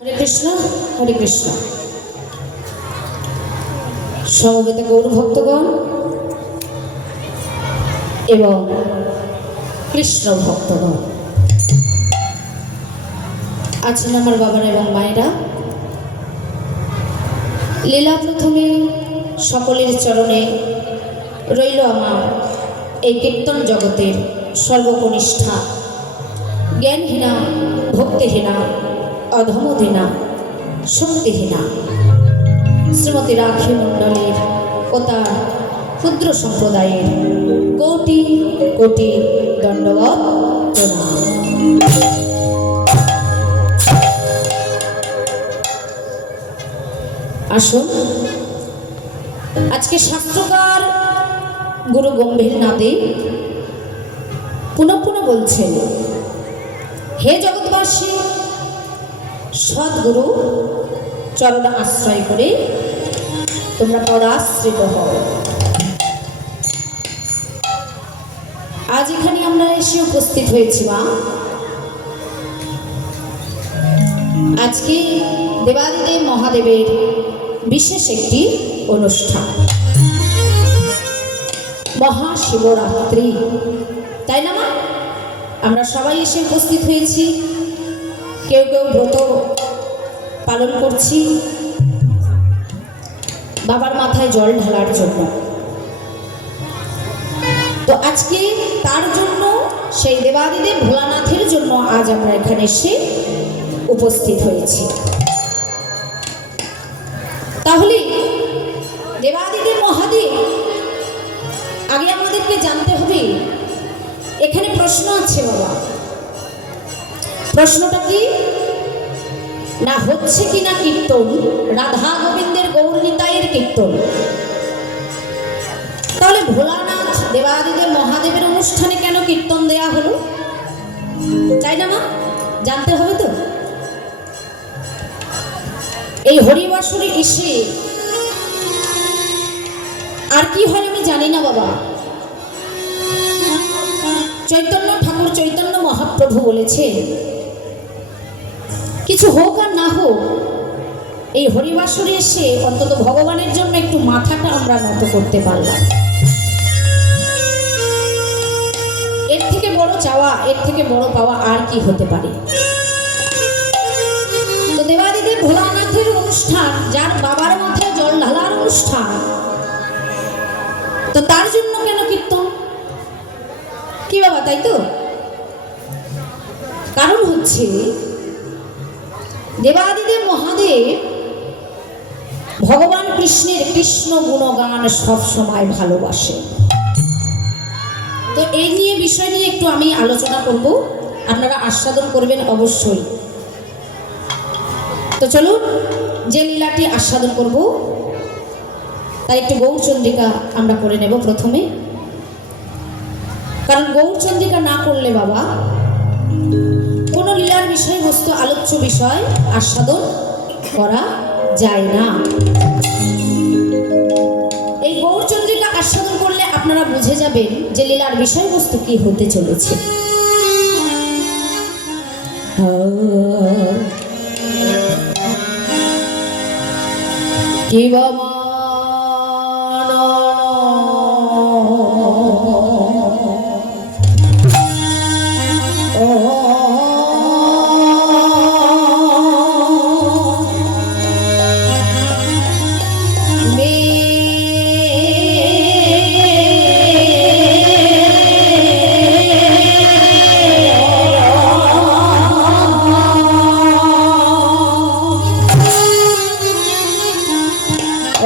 হরে কৃষ্ণ হরে কৃষ্ণ। সমবেত গৌর ভক্তগণ এবং কৃষ্ণ ভক্তগণ আছেন আমার বাবারা এবং মায়েরা। লীলা প্রথমে সকলের চরণে রইল আমার এই কীর্তন জগতের সর্বকনিষ্ঠা জ্ঞানহীনা ভক্তিহীনা অধমহীনা শক্তিহীনা শ্রীমতী রাখি মণ্ডলের ও তার ক্ষুদ্র সম্প্রদায়ের কোটি কোটি দণ্ডবত প্রণাম। আসুন, আজকে শাস্ত্রকার গুরু গম্ভীর নাদে পুনঃ পুনঃ বলছেন, হে জগৎবাসী, সদ্গুরু চরণ আশ্রয় করে তোমরা পরাশ্রিত হও। আজ এখানে আমরা এসে উপস্থিত হয়েছি মা, আজকে দেবাদিদেব মহাদেবের বিশেষ একটি অনুষ্ঠান, মহাশিবরাত্রি, তাই না মা? আমরা সবাই এসে উপস্থিত হয়েছি, কেউ কেউ ব্রত পালন করছি বাবার মাথায় জল ঢালার জন্য। তো আজকে তার জন্য, সেই দেবাদিদেব ভোলানাথের জন্য আজ আমরা এখানে এসে উপস্থিত হয়েছি। তাহলে দেবাদিদেব মহাদেব আগে আমাদেরকে জানতে হবে। এখানে প্রশ্ন আছে বাবা, প্রশ্নটা কি না, হচ্ছে কিনা কীর্তন রাধা গোবিন্দের গৌরনিতায়ের কীর্তন। তাহলে ভোলানাথ দেবাদিদেব মহাদেবের অনুষ্ঠানে কেন কীর্তন দেয়া হলো, তাই না মা? জানতে হবে তো। এই হরিবাসরে এসে আর কি হয় আমি জানি না বাবা। চৈতন্য ঠাকুর চৈতন্য মহাপ্রভু বলেছেন, কিছু হোক আর না হোক এই হরিবাসরে এসে অন্তত ভগবানের জন্য একটু মাথাটা আমরা নত করতে পারলাম। এর থেকে বড় চাওয়া, এর থেকে বড় পাওয়া আর কি হতে পারে? তো দেবাদিদেব ভোলানাথের অনুষ্ঠান, যার বাবার মাথায় জল ঢালার অনুষ্ঠান, তো তার জন্য কেন কীর্তন? কি বাবা, তাই তো? কারণ হচ্ছে দেবাদিদেব মহাদেব ভগবান কৃষ্ণের কৃষ্ণ গুণগান সব সময় ভালোবাসে। তো এই নিয়ে বিষয় নিয়ে একটু আমি আলোচনা করব, আপনারা আস্বাদন করবেন অবশ্যই। তো চলুন, যে লীলাটি আস্বাদন করব তার একটু গৌরচন্দ্রিকা আমরা করে নেব প্রথমে। কারণ গৌরচন্দ্রিকা না করলে বাবা কোনো লীলার বিষয়বস্তু, আলোচ্য বিষয় আস্বাদন করা যায় না। এই গৌরচন্দ্রিকা আস্বাদন করলে আপনারা বুঝে যাবেন যে লীলার বিষয়বস্তু কি হতে চলেছে। কি বাবা ও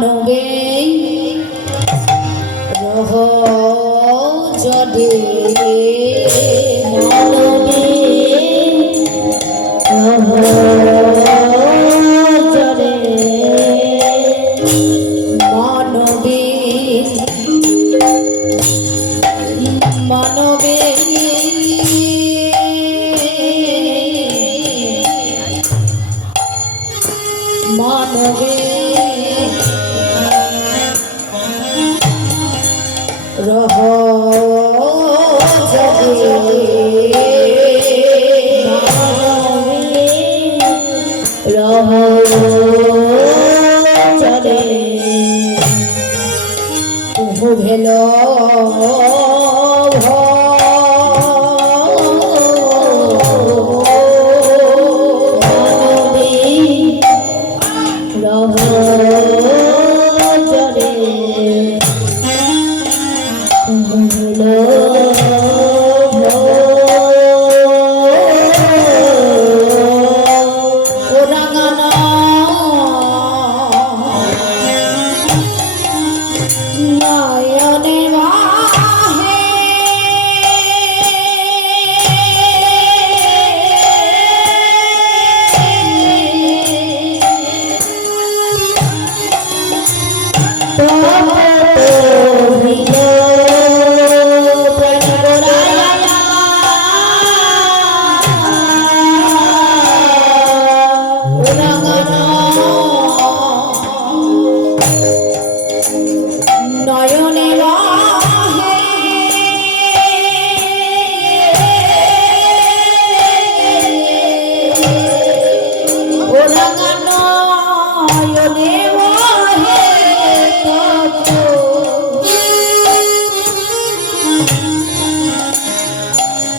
মানবে রহ যদি মানবে রহ জরে মানবে মানবে মানবে রহ রহ চলে তুহু ভেল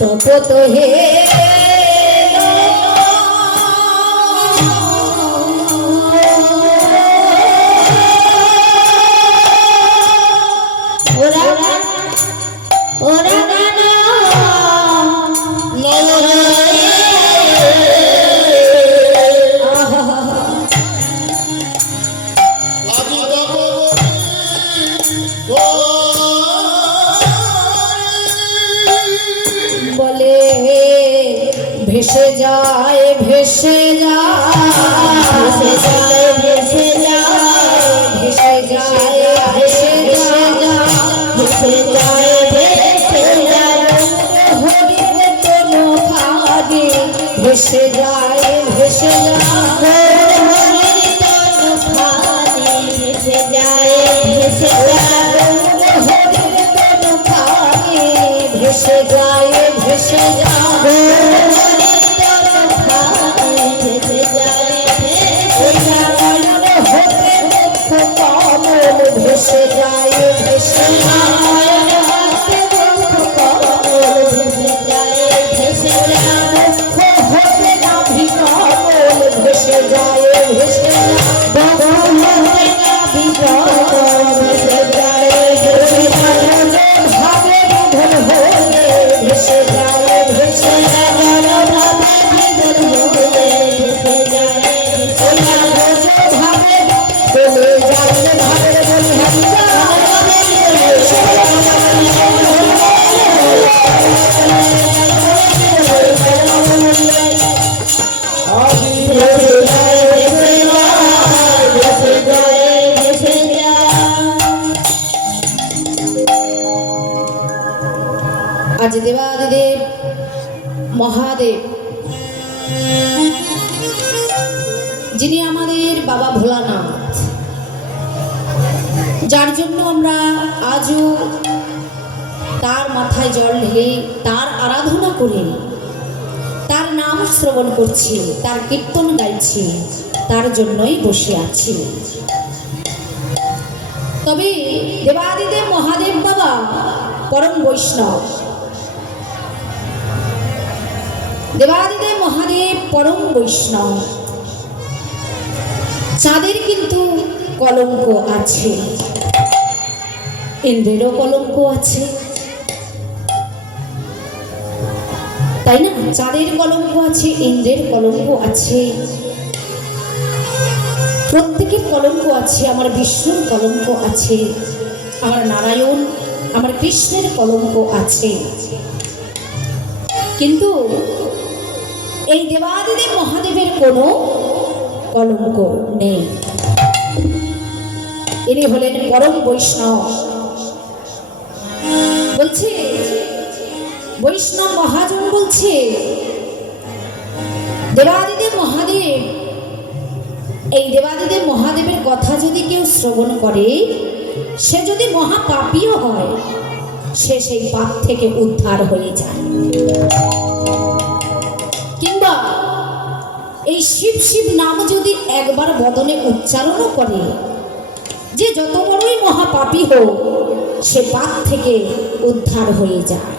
তপত হে বলে ভেসে যায় ভেসে যায় ভেসে যায় ভেসে যায় ভেসে যায় ভেসে যায় ভেসে যায় ভেসে যায় হরির কোনো খাদি ভেসে যায় ভেসে যায় হরির কোনো খাদি ভেসে যায় ভেসে যায় হরির কোনো খাদি ভেসে যায় ভেসে যায় ভেসে যায় ভেসে যায় হতে মুখ কমল ভেসে যায় ভেসে যায় হতে মুখ কমল ভেসে যায় ভেসে যায় মুখ হতে নাভি কমল ভেসে যায় ভেসে যায় হতে নাভি কমল ভেসে যায় ভেসে যায় ভাবে নিধন হয়ে ভেসে যায় ভেসে যায় ভাবে নিধন হয়ে ভেসে যায় ভেসে যায় ভাবে বলে যায় ভাবে বলি হারি আজ দেবাদিদেব মহাদেব যিনি আমাদের বাবা ভোলানাথ, যার জন্য আমরা আজও তার মাথায় জল ঢেলে তার আরাধনা করে তার নাম শ্রবণ করছি, তার কীর্তন গাইছি, তার জন্যই বসে আছি। তবে দেবাদিদেব মহাদেব বাবা পরম বৈষ্ণব, দেবাদিদেব মহাদেব পরম বৈষ্ণব। চাঁদের কিন্তু কলঙ্ক আছে, ইন্দ্রেরও কলঙ্ক আছে, তাই না? চাঁদের কলঙ্ক আছে, ইন্দ্রের কলঙ্ক আছে। প্রত্যেকের কলঙ্ক আছে, আমার বিষ্ণুর কলঙ্ক আছে, আমার নারায়ণ আমার কৃষ্ণের কলঙ্ক আছে, কিন্তু এই দেবাদিদেব মহাদেবের কোনো কলঙ্ক নেই। ইনি হলেন পরম বৈষ্ণব। বলছে বৈষ্ণব মহাজন বলছে, দেবাদিদেব মহাদেব, এই দেবাদিদেব মহাদেবের কথা যদি কেউ শ্রবণ করে, সে যদি মহাপাপীও হয়, সে সেই পাপ থেকে উদ্ধার হয়ে যায়। কিংবা এই শিব শিব নাম যদি একবার বদনে উচ্চারণও করে, যে যত বড়ই মহাপাপী হোক, সে পাপ থেকে উদ্ধার হয়ে যায়।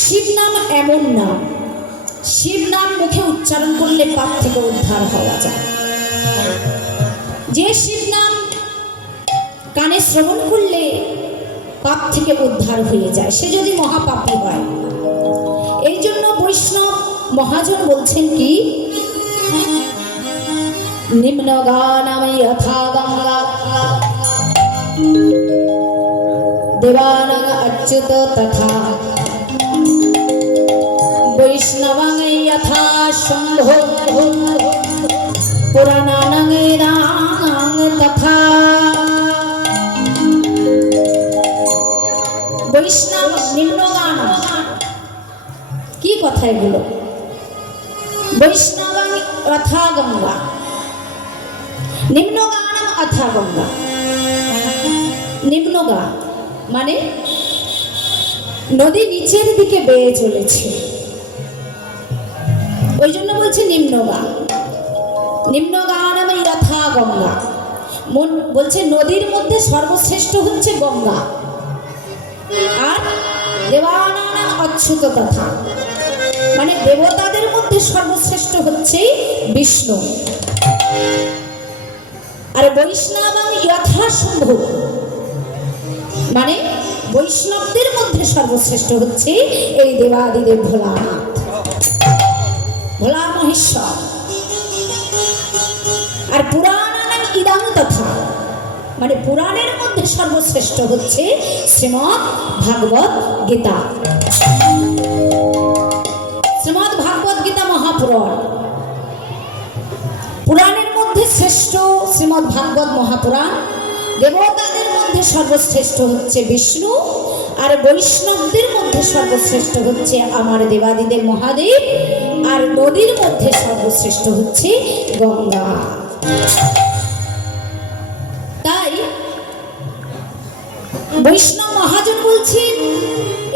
শিব নাম এমন নাম, শিব নাম মুখে উচ্চারণ করলে পাপ থেকে উদ্ধার হওয়া যায়। যে শিব নাম কানে শ্রবণ করলে পাপ থেকে উদ্ধার হয়ে যায়, সে যদি মহাপাপী হয়। এই জন্য বৈষ্ণব মহাজন বলছেন কি, নিম্ন গানম যথা গঙ্গা দেবানাং অচ্যুত তথা বৈষ্ণবাং যথা শম্ভো পুরাণানাং রাং তথা। বৈষ্ণব নিম্নগান, কি কথা এগুলো? বৈষ্ণবাং অথা গঙ্গা, নিম্নগানম অথা গঙ্গা। নিম্নগা মানে নদী নিচের দিকে বেয়ে চলেছে, ওই জন্য বলছে নিম্নগা। নিম্নগানম যথা গঙ্গা, বলছে নদীর মধ্যে সর্বশ্রেষ্ঠ হচ্ছে গঙ্গা, আর দেবানাং অচ্যুত তথা মানে দেবতাদের মধ্যে সর্বশ্রেষ্ঠ হচ্ছে বিষ্ণু। আর বৈষ্ণবাং যথা শম্ভু মানে বৈষ্ণবদের মধ্যে সর্বশ্রেষ্ঠ হচ্ছে এই দেবাদিদেব ভোলানাথ, ভোলা মহেশ্বর। আর পুরাণানাং ইদাং তথা মানে পুরাণের মধ্যে সর্বশ্রেষ্ঠ হচ্ছে শ্রীমদ্ ভাগবত গীতা। শ্রীমদ্ ভাগবত গীতা মহাপুরাণ, পুরাণের মধ্যে শ্রেষ্ঠ শ্রীমদ্ ভাগবত মহাপুরাণ। দেবতাদের মধ্যে সর্বশ্রেষ্ঠ হচ্ছে বিষ্ণু, আর বৈষ্ণবদের মধ্যে সর্বশ্রেষ্ঠ হচ্ছে আমার দেবাদিদেব মহাদেব, আর নদীর মধ্যে সর্বশ্রেষ্ঠ হচ্ছে গঙ্গা। তাই বৈষ্ণব মহাজন বলছেন,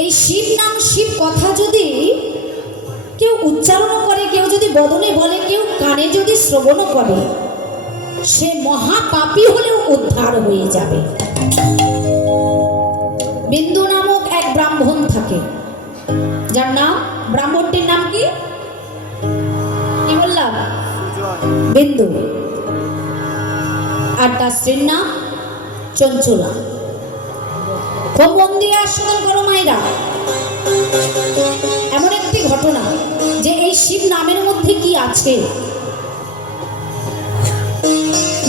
এই শিব নাম শিব কথা যদি কেউ উচ্চারণ করে, কেউ যদি বদনে বলে, কেউ কানে যদি শ্রবণ করে, সে মহাপাপী হলেও উদ্ধার হয়ে যাবে। বিন্দু নামক এক ব্রাহ্মণ থাকে, যার নাম, ব্রাহ্মণটির নাম কি বললাম? বিন্দু। আর তার স্ত্রীর নাম চঞ্চলা। খুব মন দিয়ে আস্বাদন করো মায়েরা। এমন একটি ঘটনা যে এই শিব নামের মধ্যে কি আছে।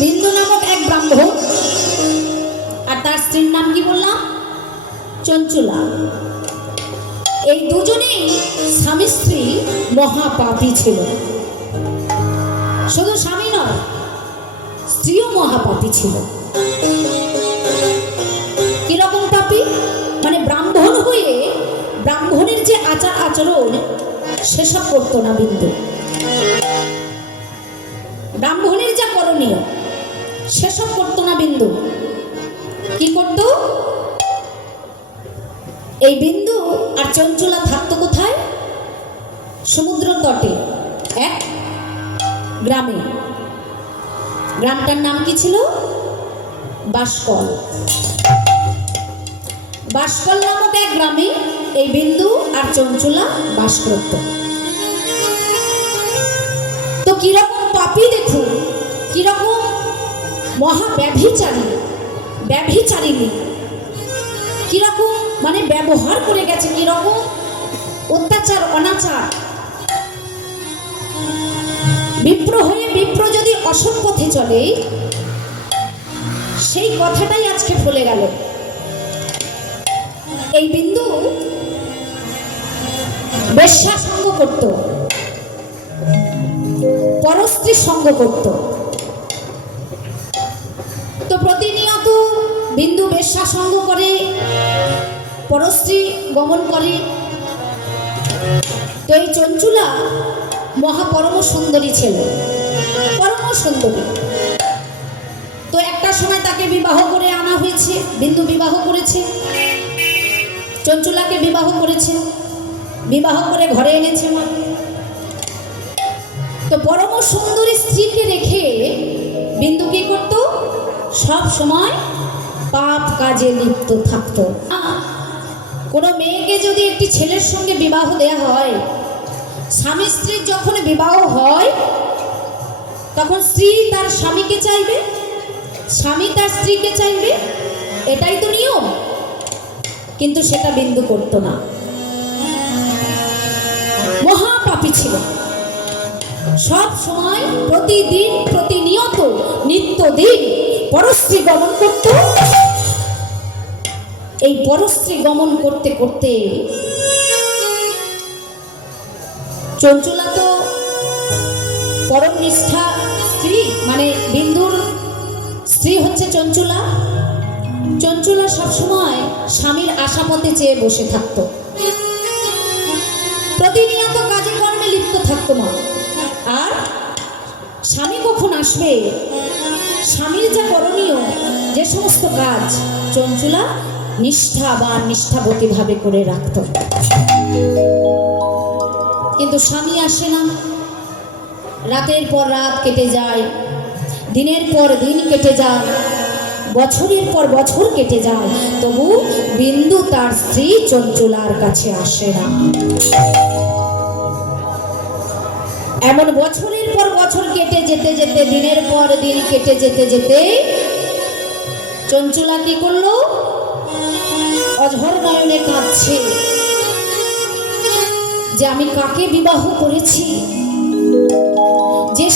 বিন্দু নামক এক ব্রাহ্মণ আর তার স্ত্রীর নাম কি বললাম? চঞ্চলা। এই দুজনেই স্বামী স্ত্রী মহাপাপী ছিল। শুধু স্বামী নয়, স্ত্রীও মহাপাপী ছিল। কিরকম পাপী? মানে ব্রাহ্মণ হয়ে ব্রাহ্মণের যে আচার আচরণ সেসব করতো না বিন্দু। ব্রাহ্মণের যা করণীয় সেসব করতো না বিন্দু। কি করতো? এই বিন্দু আর চঞ্চলা থাকতো কোথায়? সমুদ্র তটে এক গ্রামে। গ্রামটার নাম কি ছিল? বাসকল। বাসকল নামক এক গ্রামে এই বিন্দু আর চঞ্চলা বাস করত। তো কিরকম পাপী দেখুন, কিরকম মহাব্যভিচারী, ব্যভিচারিণী, কিরকম মানে ব্যবহার করে গেছে, কিরকম অত্যাচার অনাচার। বিপ্র হয়ে বিপ্র যদি অসৎ পথে চলে, সেই কথাটাই আজকে ভুলে গেল। এই বিন্দু বেশ্যা সঙ্গ করত, পরস্ত্রীর সঙ্গ করত। তো প্রতিনিয়ত বিন্দু বেশ্যা সঙ্গ করে, পরস্ত্রী গমন করে। তো এই চঞ্চুলা মহাপরম সুন্দরী ছিল, পরম সুন্দরী। তো একটা সময় তাকে বিবাহ করে আনা হয়েছে, বিন্দু বিবাহ করেছে, চঞ্চুলাকে বিবাহ করেছে, বিবাহ করে ঘরে এনেছে মা। তো পরম সুন্দরী স্ত্রীকে রেখে বিন্দু কি করত? সব সময় পাপ কাজে লিপ্ত থাকত। কোনো মেয়েকে যদি একটি ছেলের সঙ্গে বিবাহ দেয়া হয়, স্বামী স্ত্রীর যখন বিবাহ হয়, তখন স্ত্রী তার স্বামীকে চাইবে, স্বামী তার স্ত্রীকে চাইবে, এটাই তো নিয়ম। কিন্তু সেটা বিন্দু করত না, মহাপাপী ছিল। সব সময় প্রতিদিন প্রতিনিয়ত নিত্যদিন পরস্ত্রী গমন করত। এই পরস্ত্রী গমন করতে করতে চঞ্চুলা তো পরম নিষ্ঠা স্ত্রী, মানে বিন্দুর স্ত্রী হচ্ছে চঞ্চুলা। চঞ্চুলা সবসময় স্বামীর আশাপথে চেয়ে বসে থাকত, প্রতিনিয়ত কাজে কর্মে লিপ্ত থাকতো মা। আর স্বামী কখন আসবে, স্বামীর যা করণীয়, যে সমস্ত কাজ চঞ্চুলা নিষ্ঠাবান নিষ্ঠাবতী ভাবে করে রাখত। কিন্তু স্বামী আসে না, রাতের পর রাত কেটে যায়, দিনের পর দিন কেটে যায়, বছরের পর বছর কেটে যায়, তবু বিন্দু তার স্ত্রী চঞ্চুলার কাছে আসে না। এমন বছরের পর বছর কেটে যেতে যেতে, দিনের পর দিন কেটে যেতে যেতে চঞ্চুলা কি করলো? অঝর নয়নে কাঁদছে যে আমি কাকে বিবাহ করেছি, যে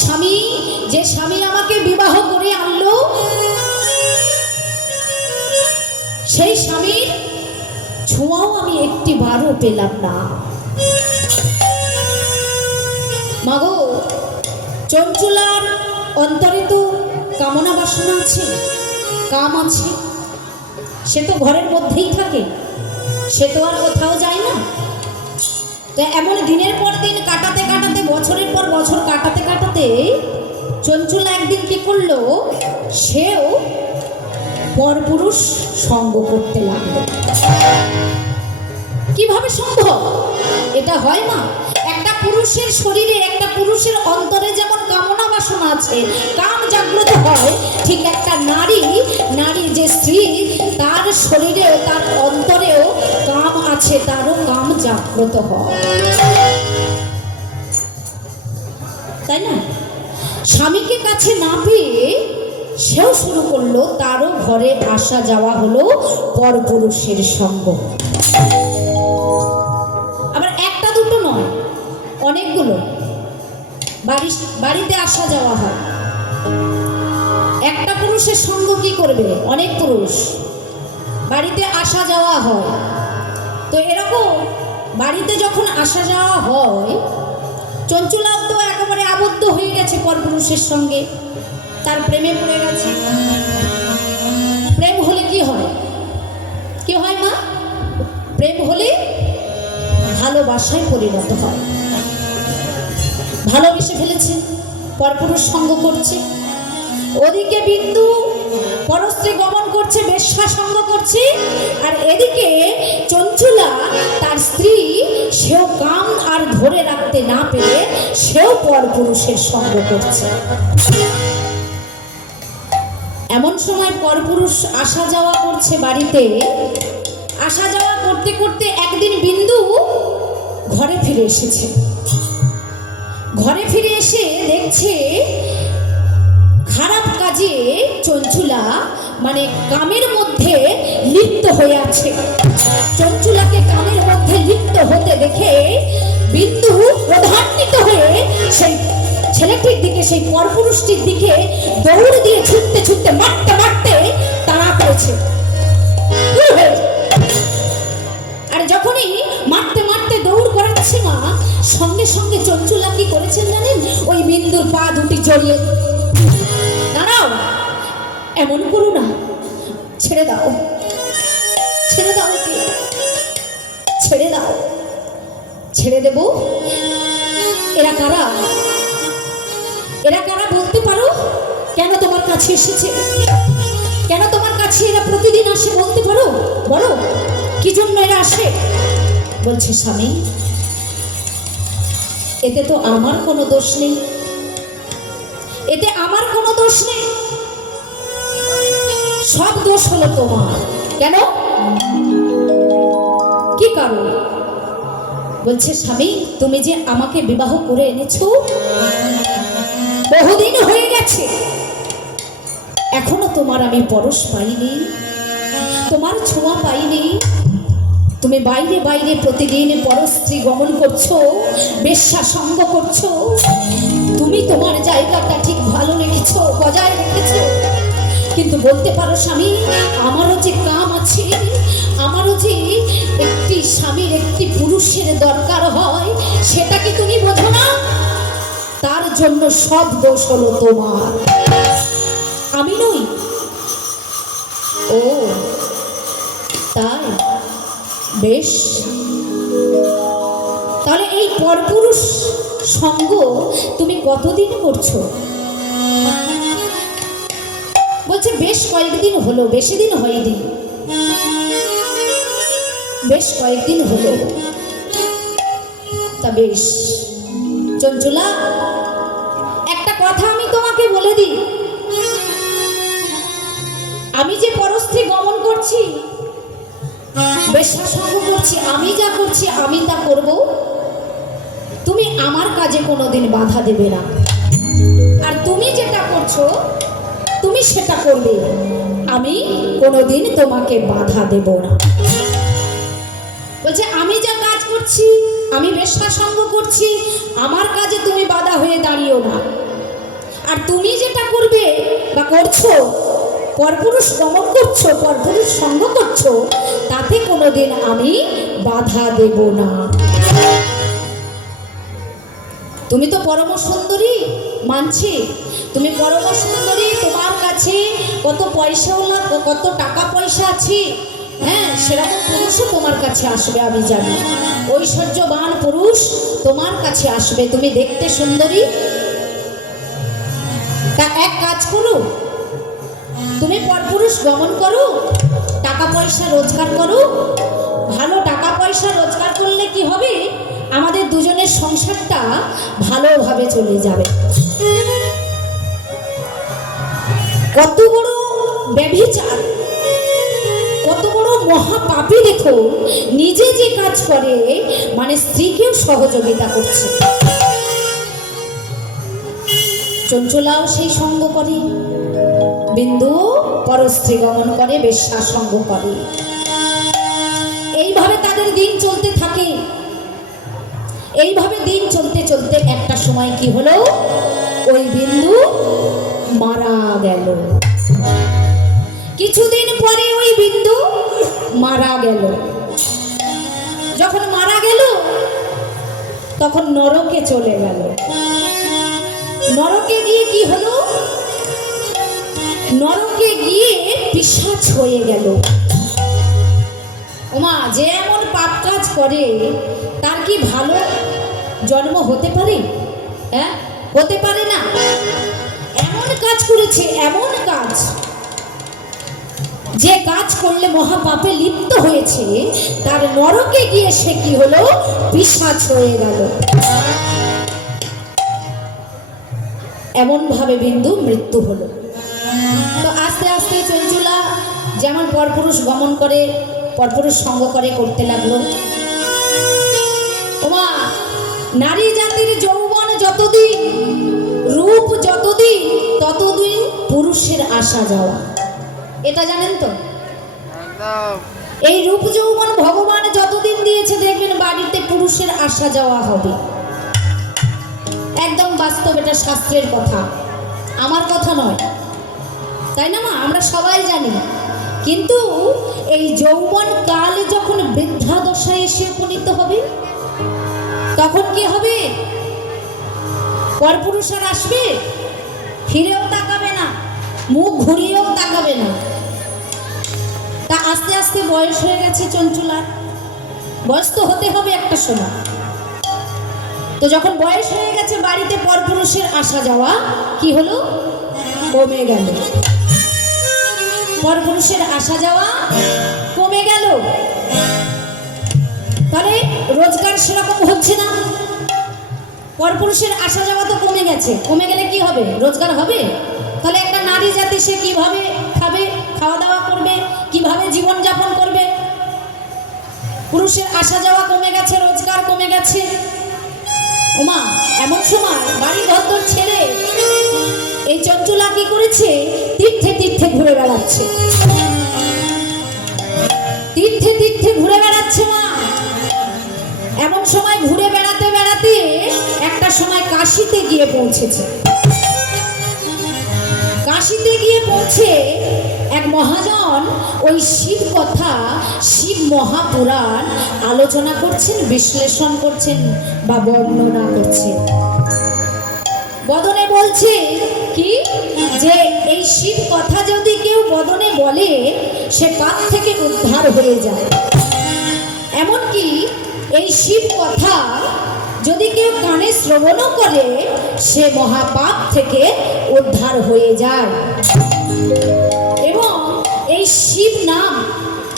স্বামী আমাকে বিবাহ করে আনলো, সেই স্বামীর ছোঁয়াও আমি একটি বারও পেলাম না। মাগো, চঞ্চুলার অন্তরে তো কামনা বাসনা আছে, কাম আছে, সে তো ঘরের মধ্যেই থাকে, সে তো আর কোথাও যায় না। তো এমন দিনের পর দিন কাটাতে কাটাতে, বছরের পর বছর কাটাতে কাটাতে চঞ্চুলা একদিন কি করলো? সেও পরপুরুষ সঙ্গ করতে লাগলো। কিভাবে সম্ভব? এটা হয় না। একটা পুরুষের শরীরে, একটা পুরুষের অন্তরে যেমন কামনা বাসনা আছে, কাম জাগ্রত হয়, ঠিক একটা নারী যে স্ত্রী, তার শরীরেও তার অন্তরেও কাম আছে, তারও কাম জাগ্রত হয়, তাই না? স্বামীকে কাছে না পেয়ে সেও শুরু করলো, তারও ঘরে আসা যাওয়া হলো পরপুরুষের সঙ্গ। আবার একটা দুটো নয়, অনেকগুলো বাড়িতে আসা যাওয়া হয়। একটা পুরুষের সঙ্গ কি করবে? অনেক পুরুষ বাড়িতে আসা যাওয়া হয়। তো এরকম বাড়িতে যখন আসা যাওয়া হয়, চঞ্চুলাও তো একেবারে আবদ্ধ হয়ে গেছে পরপুরুষের সঙ্গে, তার প্রেমে পড়ে গেছে। প্রেম হলে কি হয়? কি হয় মা? প্রেম হলে ভালোবাসায় পরিণত হয়। ভালোবেসে ফেলেছে, পরপুরুষ সঙ্গ করছে। ওদিকে বিন্দু পরস্ত্রী গমন করছে, বেশ্যা সঙ্গ করছে, আর এদিকে চঞ্চুলা তার স্ত্রী, সেও কাম আর ধরে রাখতে না পেরে সেও পরপুরুষের সঙ্গ করছে। এমন সময় পরপুরুষ আসা যাওয়া করছে বাড়িতে। আসা যাওয়া করতে করতে একদিন বিন্দু ঘরে ফিরে এসেছে। ঘরে ফিরে এসে দেখছে খারাপ কাজে চঞ্চুলা, মানে কামের মধ্যে লিপ্ত হয়ে আছে। চঞ্চুলাকে কামের মধ্যে লিপ্ত হতে দেখে বিন্দু প্রধান্বিত হয়ে সেই ছেলেটির দিকে, সেই পরপুরুষটির দিকে দৌড় দিয়ে ছুটতে ছুটতে মারতে মারতে তাড়া করেছে। আর যখনই মারতে মারতে দৌড় করাচ্ছে মা, সঙ্গে সঙ্গে চঞ্চুলা কি করেছেন জানেন? ওই বিন্দুর পা দুটি জড়িয়ে, দাঁড়াও, এমন করো না, ছেড়ে দাও, ছেড়ে দাও, ছেড়ে দাও। ছেড়ে দেব? এরা কারা? এরা কারা বলতে পারো? কেন তোমার কাছে এসেছে? কেন তোমার কাছে এরা প্রতিদিন আসে বলতে পারো? বলো, কি জন্য এরা আসে? বলছে স্বামী, এতে তো আমার কোনো দোষ নেই, এতে আমার কোনো দোষ নেই, সব দোষ হলো তোমার। কেন? কি কারণ? বলছে স্বামী, তুমি যে আমাকে বিবাহ করে এনেছো, বহুদিন হয়ে গেছে, এখনো তোমার আমি পরশ পাইনি, তোমার ছোঁয়া পাইনি। তুমি বাইরে বাইরে প্রতিদিন পরস্ত্রী গমন করছো, বেশ্যা সঙ্গ করছো। তুমি তোমার জায়গাটা ঠিক ভালো রেখেছো, বজায় রেখেছো, কিন্তু বলতে পারো স্বামী, আমারও যে কাম আছে, আমারও যে একটি স্বামীর, একটি পুরুষের দরকার হয়, সেটা কি তুমি বোঝো না? তার জন্য সব দোষ হলো তোমার, আমি নই। ও তাই? বেশ, তাহলে এই পরপুরুষ সঙ্গ তুমি কতদিন করছো? বলছে বেশ কয়েকদিন হলো, বেশি দিন হয়নি, বেশ কয়েকদিন হলো। তা বেশ, চঞ্চলা, একটা কথা আমি তোমাকে বলে দিই, আমি যে পরস্ত্রী গমন করছি, বেশ্যা সঙ্গ করছি, আমি যা করছি আমি তা করব, তুমি আমার কাজে কোনোদিন বাধা দেবে না। আর তুমি যেটা করছো তুমি সেটা করবে, আমি কোনোদিন তোমাকে বাধা দেব না। বলছে আমি যা কাজ করছি, আমি বেশ্যা সঙ্গ করছি, আমার কাজে তুমি বাধা হয়ে দাঁড়িও না। আর তুমি যেটা করবে বা করছো, পরপুরুষ গমন করছো, পরপুরুষ সঙ্গ করছো, তাতে কোনোদিন আমি বাধা দেব না। তুমি তো পরম সুন্দরী, মানছি, তুমি পরম সুন্দরী, তোমার কাছে কত পয়সাওয়ালা, কত টাকা পয়সা আছে, হ্যাঁ, সেরকম পুরুষও তোমার কাছে আসবে, আমি জানি। ঐশ্বর্যবান পুরুষ তোমার কাছে আসবে, তুমি দেখতে সুন্দরী। তা এক কাজ করো, তুমি পরপুরুষ গমন করো, টাকা পয়সা রোজগার করো, ভালো টাকা পয়সা রোজগার করলে কি হবে, আমাদের দুজনের সংসারটা ভালোভাবে চলে যাবে। কত বড় ব্যভিচার, কত বড় মহাপাপী দেখো, নিজে যে কাজ করে মানে স্ত্রীকেও সহযোগিতা করছে। চঞ্চলাও সেই সঙ্গ করে, বিন্দু পরস্ত্রী গমন করে, বেশ্যা সঙ্গ করে। এইভাবে তাদের দিন চলতে থাকে। এইভাবে দিন চলতে চলতে একটা সময় কি হলো, ওই বিন্দু মারা গেল। কিছুদিন পরে ওই বিন্দু মারা গেল। যখন মারা গেল তখন নরকে চলে গেল। নরকে গিয়ে কি হলো, নরকে গিয়ে পিশাচ হয়ে গেল। ওমা, যে এমন পাপ কাজ করে তার কি ভালো জন্ম হতে পারে? হ্যাঁ, হতে পারে না। এমন কাজ করেছে, এমন কাজ, যে কাজ করলে মহাপাপে লিপ্ত হয়েছে, তার নরকে গিয়ে সে কি হলো, পিশাচ হয়ে গেল। এমন ভাবে বিন্দু মৃত্যু হলো। তো আস্তে আস্তে চঞ্চলা যেমন পরপুরুষ গমন করে, পরপুরুষ সঙ্গ করে, করতে লাগলো। ওমা, নারী জাতির যৌবন যতদিন, রূপ যতদিন, ততদিন পুরুষের আসা যাওয়া, এটা জানেন তো? এই রূপ যৌবন ভগবান যতদিন দিয়েছে, দেখবেন বাড়িতে পুরুষের আসা যাওয়া হবে। একদম বাস্তব, এটা শাস্ত্রের কথা, আমার কথা নয়, তাই না মা? আমরা সবাই জানি। কিন্তু এই যৌবন কাল যখন বৃদ্ধাদশায় এসে উপনীত হবে, তখন কি হবে? পরপুরুষ আর আসবে? ফিরেও তাকাবে না, মুখ ঘুরিয়েও তাকাবে না। তা আস্তে আস্তে বয়স হয়ে গেছে চঞ্চুলার, বয়স তো হতে হবে একটা সময়। তো যখন বয়স হয়ে গেছে, বাড়িতে পরপুরুষের আসা যাওয়া কি হলো? কমে গেল। পরপুরুষের আসা যাওয়া কমে গেল। তাহলে রোজগার সেরকম হচ্ছে না। পরপুরুষের আসা যাওয়া তো কমে গেছে, কমে গেলে কি হবে? রোজগার হবে? তাহলে একটা নারী জাতি সে কিভাবে খাবে, খাওয়া দাওয়া করবে, কিভাবে জীবনযাপন করবে? পুরুষের আসা যাওয়া কমে গেছে, রোজগার কমে গেছে। ওমা, এমন সময় বাড়ি ঘর ছেড়ে এই চঞ্চলা কি করেছে? তীর্থে তীর্থে ঘুরে বেড়াচ্ছে, তীর্থে তীর্থে ঘুরে বেড়াচ্ছে মা। এমন সময় ঘুরে বেড়াতে বেড়াতে একটা সময় কাশীতে গিয়ে পৌঁছেছে। কাশীতে গিয়ে পৌঁছে এক মহাজন ওই শিব কথা, শিব মহাপুরাণ আলোচনা করছেন, বিশ্লেষণ করছেন বা বর্ণনা করছেন। বদনে বলছে কি, যে এই শিব কথা যদি কেউ বদনে বলে, সে পাপ থেকে উদ্ধার হয়ে যায়। এমনকি এই শিব কথা যদি কেউ কানে শ্রবণও করে, সে মহাপাপ থেকে উদ্ধার হয়ে যায়। এবং এই শিব নাম,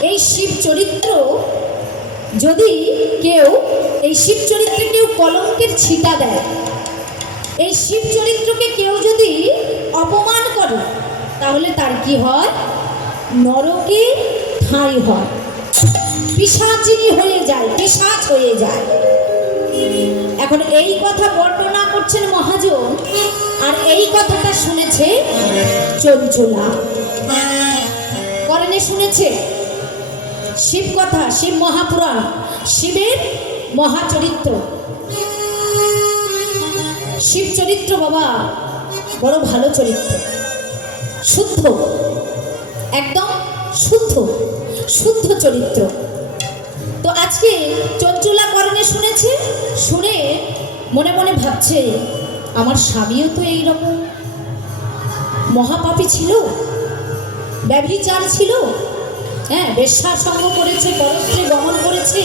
এই শিব চরিত্র যদি কেউ, এই শিব চরিত্রে কেউ কলঙ্কের ছিটা দেয়, এই শিব চরিত্রকে কেউ যদি অপমান করে, তাহলে তার কি হয়? নরকে ঠাঁই হয়, পিশাচিনী হয়ে যায়, পিশাচ হয়ে যায়। এখন এই কথা বর্ণনা করছেন মহাজন, আর এই কথাটা শুনেছে চঞ্চলা। করেনে শুনেছে শিব কথা, শিব মহাপুরাণ, শিবের মহাচরিত্র। শিব চরিত্র বাবা বড় ভালো চরিত্র, শুদ্ধ, একদম শুদ্ধ, শুদ্ধ চরিত্র। তো আজকে চঞ্চলা কর্ণে শুনেছে, শুনে মনে মনে ভাবছে, আমার স্বামীও তো এইরকম মহাপাপী ছিল, ব্যভিচার ছিল, হ্যাঁ, বেশ্যা সঙ্গ করেছে, পরস্ত্রী গমন করেছে,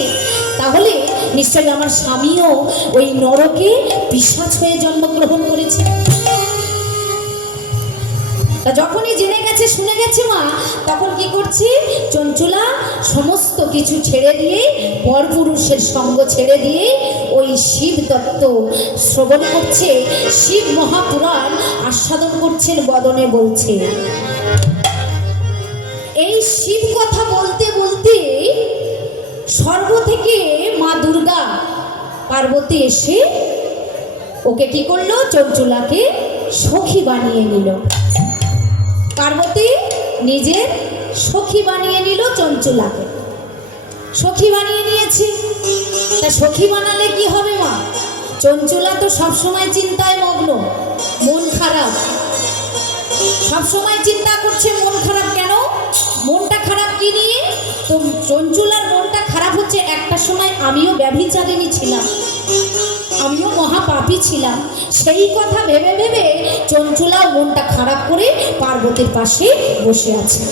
তাহলে নিশ্চয়ই আমার স্বামীও ওই নরকে পিশাচ হয়ে জন্মগ্রহণ করেছে। তা যখনই জেনে গেছে, শুনে গেছে মা, তখন কি করছে? চঞ্চলা সমস্ত কিছু ছেড়ে দিয়ে, পরপুরুষের সঙ্গ ছেড়ে দিয়ে ওই শিব তত্ত্ব শ্রবণ করছে, শিব মহাপুরাণ আস্বাদন করছেন, বদনে বলছে। এই শিব কথা বলতে বলতে স্বর্গ থেকে মা দুর্গা পার্বতী এসে ওকে কি করলো? চঞ্চলাকে সখী বানিয়ে নিল। পার্বতী নিজের সখী বানিয়ে নিল চঞ্চলাকে, সখী বানিয়ে নিয়েছে। তা সখী বানালে কি হবে মা? চঞ্চলা তো সবসময় চিন্তায় মগ্ন, মন খারাপ, সবসময় চিন্তা করছে, মন খারাপ কেন? মনটা খারাপ কি নিয়ে? তো চঞ্চলার মনটা খারাপ হচ্ছে, একটা সময় আমিও ব্যভিচারিণী ছিলাম, আমিও মহাপাপী ছিলাম, সেই কথা ভেবে ভেবে চঞ্চলা মনটা খারাপ করে পার্বতীর পাশে বসে আছে,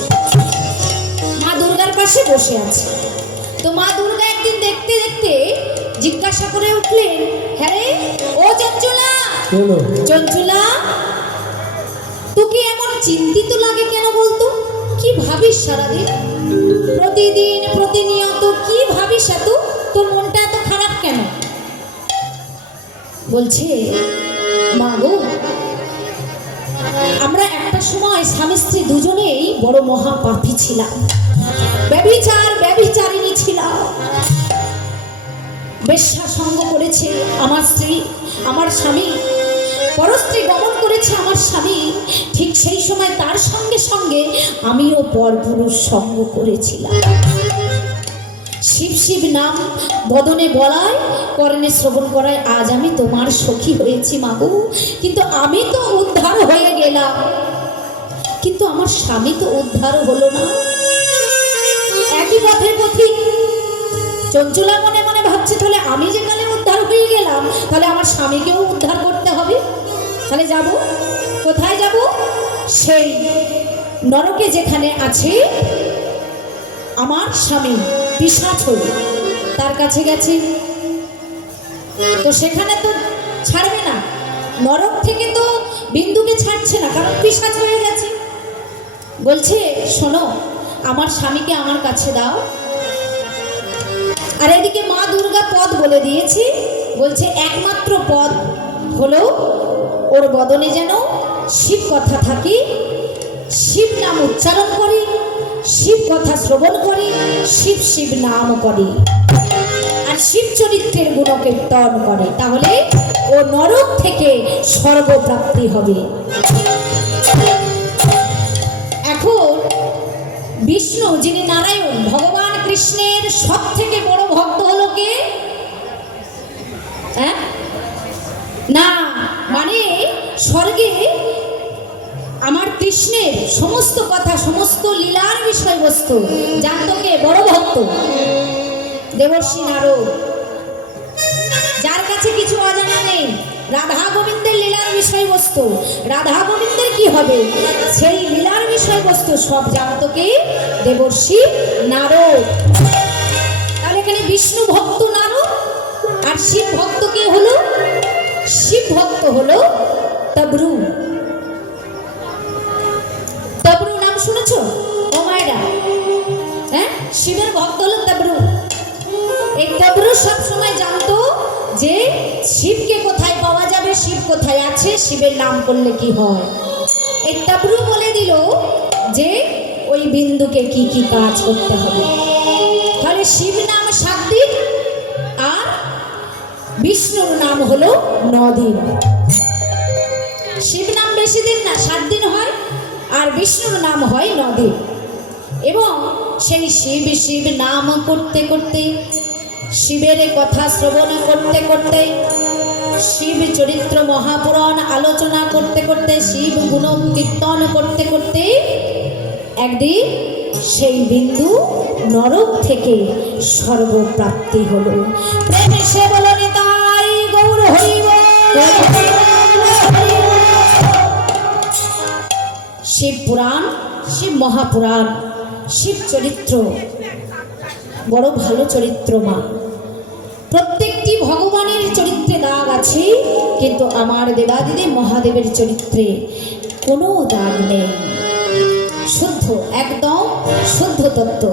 মা দুর্গার পাশে বসে আছে। তো মা দুর্গা একদিন দেখতে দেখতে জিজ্ঞাসা করে উঠলেন, হ্যাঁ রে ও চঞ্চলা, চঞ্চলা তোকে এমন চিন্তিত লাগে কেন বলতো? কি ভাবিস সারাদিন, প্রতিদিন প্রতিনিয়ত কি ভাবিস এত? তোর মনটা এত খারাপ কেন? বলছে, মা গো, আমরা একটা সময় স্বামী স্ত্রী দুজনেই বড় মহাপাপী ছিলাম, ব্যভিচারিণী ছিলাম, বেশ্যা সঙ্গ করেছে আমার স্ত্রী, আমার স্বামী, পরস্ত্রী গমন করেছে আমার স্বামী। ঠিক সেই সময় তার সঙ্গে সঙ্গে আমিও পরপুরুষ সঙ্গ করেছিলাম। শিব শিব নাম বদনে বলায় কর্ণে শ্রবণ করায় আজ আমি তোমার সখী হয়েছি মাগো। কিন্তু আমি তো উদ্ধার হয়ে গেলাম, কিন্তু আমার স্বামী তো উদ্ধার হলো না। একই পথের পথিক চঞ্চলা মনে মনে ভাবছে, তাহলে আমি যেখানে উদ্ধার হয়ে গেলাম, তাহলে আমার স্বামীকেও উদ্ধার করতে হবে। তাহলে যাব কোথায়? যাব সেই নরকে যেখানে আছে আমার স্বামী পিশাচ হয়ে, তার কাছে গেছে। তো সেখানে তো ছাড়বে না, নরক থেকে তো বিন্দুকে ছাড়ছে না, কারণ পিশাচ হয়ে গেছে। বলছে শোনো, আমার স্বামীকে আমার কাছে দাও। আর এদিকে মা দুর্গা পদ বলে দিয়েছে, বলছে একমাত্র পদ হলো ওর বদনে যেন শিব কথা থাকে, শিব নাম উচ্চারণ করি, শিব কথা শ্রবণ করি, শিব শিব নাম করি, আর শিব চরিত্রের গুণকীর্তন করে, তাহলে ও নরক থেকে স্বর্গপ্রাপ্তি হবে। এখন বিষ্ণু যিনি নারায়ণ, ভগবান কৃষ্ণের সব থেকে বড় ভক্ত হলো কে? না, মানে স্বর্গে আমার কৃষ্ণের সমস্ত কথা, সমস্ত লীলার বিষয়বস্তু জানতো কে? বড় ভক্ত দেবর্ষি নারদ, যার কাছে কিছু অজানা নেই। রাধা গোবিন্দের লীলার বিষয়বস্তু, রাধা গোবিন্দের কি হবে সেই লীলার বিষয়বস্তু সব জানতো কে? দেবর্ষি নারদ। তাহলে এখানে বিষ্ণু ভক্ত নারদ, আর শিব ভক্ত কে হলো? শিব ভক্ত হলো তবরু। তবরু নাম শুনেছো ও মায়েরা? হ্যাঁ, শিবের ভক্ত হলো তবরু। এই তবরু সবসময় জানতো যে শিবকে কোথায় পাওয়া যাবে, শিব কোথায় আছে, শিবের নাম করলে কি হয়। এই তবরু বলে দিল যে ওই বিন্দুকে কি কি কাজ করতে হবে। তাহলে শিব নাম 7 দিন, আর বিষ্ণুর নাম হলো 9 দিন। শিব নাম বেশি দিন না, 7 দিন হয়, আর বিষ্ণুর নাম হয় 9 দিন। এবং সেই শিব শিব নাম করতে করতে, শিবের কথা শ্রবণ করতে করতে, শিব চরিত্র মহাপুরাণ আলোচনা করতে করতে, শিব গুণ কীর্তন করতে করতে একদিন সেই বিন্দু নরক থেকে স্বর্গপ্রাপ্তি হলো। প্রেমে সে বলো নিতাই গৌর হইব। শিব পুরাণ, শিব মহাপুরাণ, শিব চরিত্র বড় ভালো চরিত্র মা। প্রত্যেকটি ভগবানের চরিত্রে দাগ আছে, কিন্তু আমার দেবাদিদেব মহাদেবের চরিত্রে কোনো দাগ নেই। শুদ্ধ, একদম শুদ্ধ তত্ত্ব।